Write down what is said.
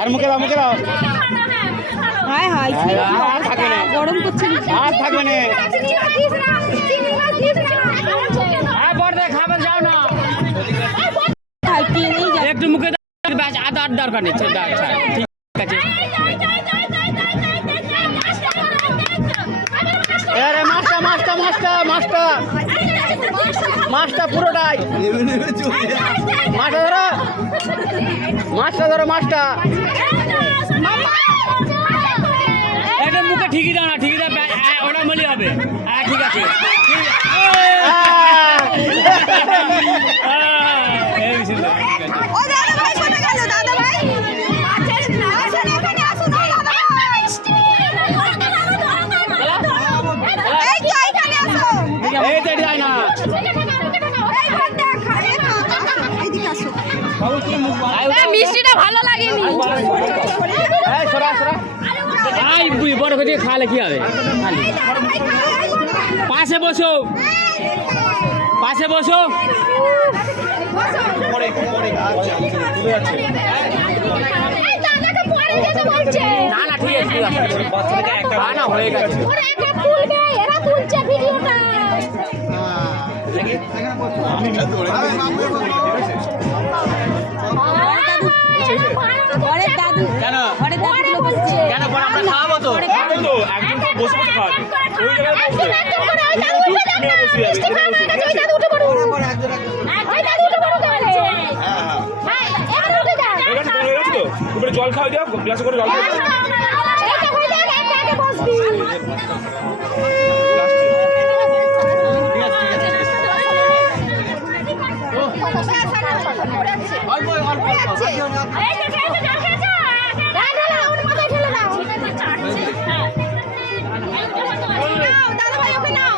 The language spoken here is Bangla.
আর মুখে দাও মুখে দাও। হায় হায় আর থাকবে না, গরম করছে আর থাকবে না। হ্যাঁ বড়দা খাবার যাও না, একটু মুখে দাও, আদা আর দরকার নেই। ঠিক আছে আরে মাছটা মাছটা মাছটা মাছটা মাছটা পুরোটাই মাছটা ধরো, মাছটা ধরো, মাছটা এটা মুখে ঠিকই দাও না, ঠিকই দাও, ওটা মলি হবে। হ্যাঁ ঠিক আছে, মিষ্টিটা ভালো লাগেনি। বড় করে খাওয়ালে কি হবে? পাশে বসো, পাশে বসো। না না ঠিক আছে, না হয়ে গেছে। কেন কেন আমরা খাওয়াবো তো, একদম বসে বসে খাওয়াবো। জল খাওয়া যাও, গ্লাসে করে জল দাদা ভাই ওকে নাও।